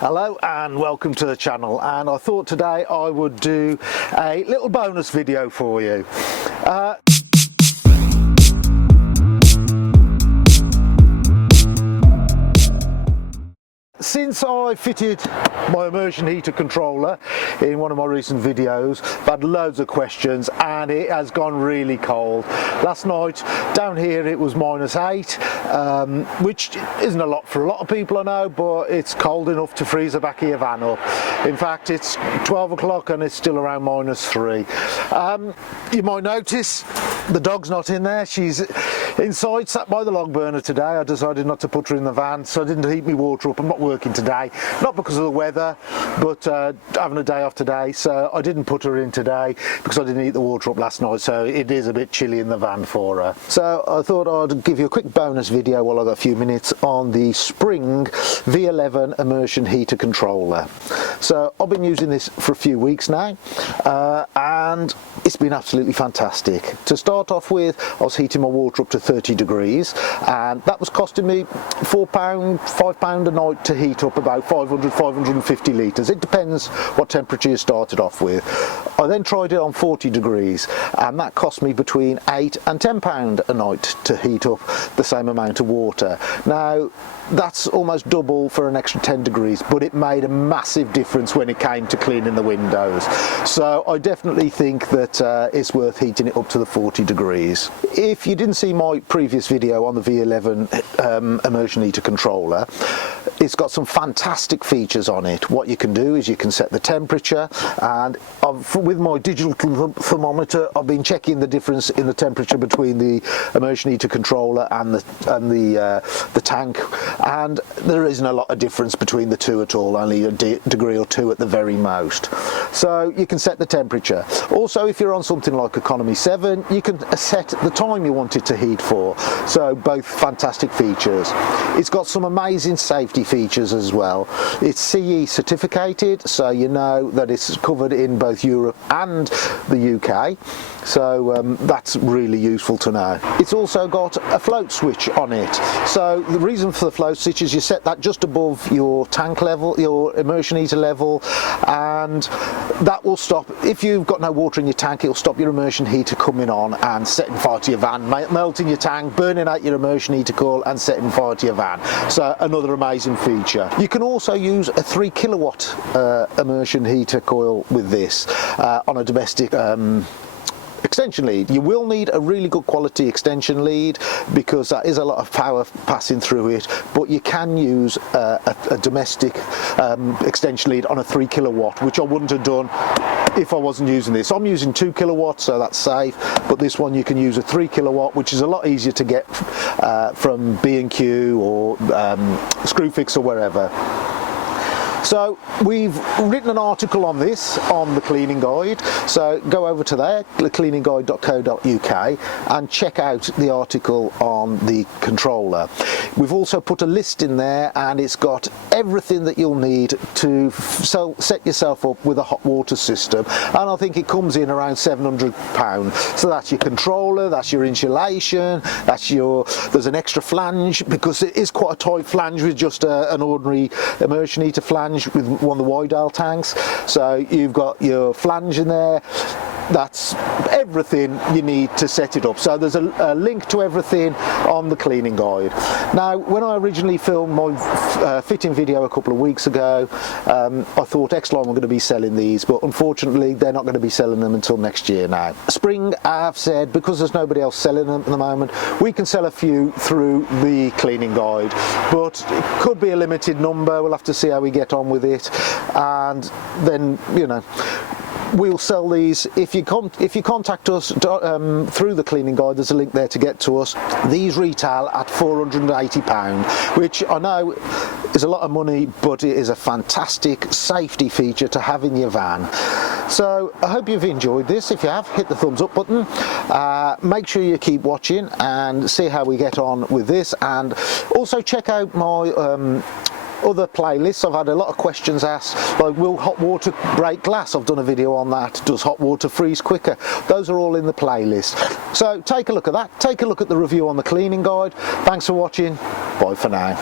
Hello and welcome to the channel, and I thought today I would do a little bonus video for you. Since I fitted my immersion heater controller in one of my recent videos, I've had loads of questions and it has gone really cold. Last night down here it was -8, which isn't a lot for a lot of people I know, but it's cold enough to freeze the back of your van up. In fact, it's 12 o'clock and it's still around -3. You might notice the dog's not in there. She's inside, sat by the log burner today. I decided not to put her in the van, so I didn't heat my water up. I'm not working today, not because of the weather, but having a day off today, so I didn't put her in today because I didn't heat the water up last night, so it is a bit chilly in the van for her. So I thought I'd give you a quick bonus video while I've got a few minutes on the Spring V11 Immersion heater controller. So I've been using this for a few weeks now, and it's been absolutely fantastic. To start off with, I was heating my water up to 30 degrees, and that was costing me £4, £5 a night to heat up about 550 litres. It depends what temperature you started off with. I then tried it on 40 degrees, and that cost me between £8 and £10 a night to heat up the same amount of water. Now, that's almost double for an extra 10 degrees, but it made a massive difference when it came to cleaning the windows. So I definitely think that it's worth heating it up to the 40 degrees. If you didn't see my previous video on the V11 immersion heater controller, it's got some fantastic features on it. What you can do is you can set the temperature, and with my digital thermometer I've been checking the difference in the temperature between the immersion heater controller and the tank, and there isn't a lot of difference between the two at all, only a degree or two at the very most. So you can set the temperature. Also, if you're on something like economy 7, you can set the time you want it to heat for. So both fantastic features. It's got some amazing safety features as well. It's CE certificated, so you know that it's covered in both Europe and the UK, so that's really useful to know. It's also got a float switch on it. So the reason for the float switch is you set that just above your tank level, your immersion heater level, and that will stop, if you've got no water in your tank, it'll stop your immersion heater coming on and setting fire to your van, melting your tank, burning out your immersion heater coil and setting fire to your van. So another amazing feature. You can also use a 3 kilowatt immersion heater coil with this on a domestic extension lead. You will need a really good quality extension lead because that is a lot of power passing through it, but you can use a domestic extension lead on a 3 kilowatt, which I wouldn't have done if I wasn't using this. I'm using 2 kilowatts, so that's safe, but this one you can use a 3 kilowatt, which is a lot easier to get from B&Q or Screwfix or wherever. So we've written an article on this on the cleaning guide, so go over to there, thecleaningguide.co.uk, and check out the article on the controller. We've also put a list in there, and it's got everything that you'll need to set yourself up with a hot water system, and I think it comes in around £700. So that's your controller, that's your insulation, there's an extra flange, because it is quite a tight flange with just an ordinary immersion heater flange with one of the Wydale tanks. So you've got your flange in there. That's everything you need to set it up. So there's a link to everything on the cleaning guide. Now, when I originally filmed my fitting video a couple of weeks ago, I thought X-Line were going to be selling these, but unfortunately they're not going to be selling them until next year now. Spring, I've said, because there's nobody else selling them at the moment, we can sell a few through the cleaning guide, but it could be a limited number. We'll have to see how we get on with it, and then, you know, we'll sell these. If you contact us through the cleaning guide, there's a link there to get to us. These retail at £480, which I know is a lot of money, but it is a fantastic safety feature to have in your van. So I hope you've enjoyed this. If you have, hit the thumbs up button. Make sure you keep watching and see how we get on with this, and also check out my other playlists. I've had a lot of questions asked, like, will hot water break glass? I've done a video on that. Does hot water freeze quicker? Those are all in the playlist, so take a look at that. Take a look at the review on the cleaning guide. Thanks for watching. Bye for now.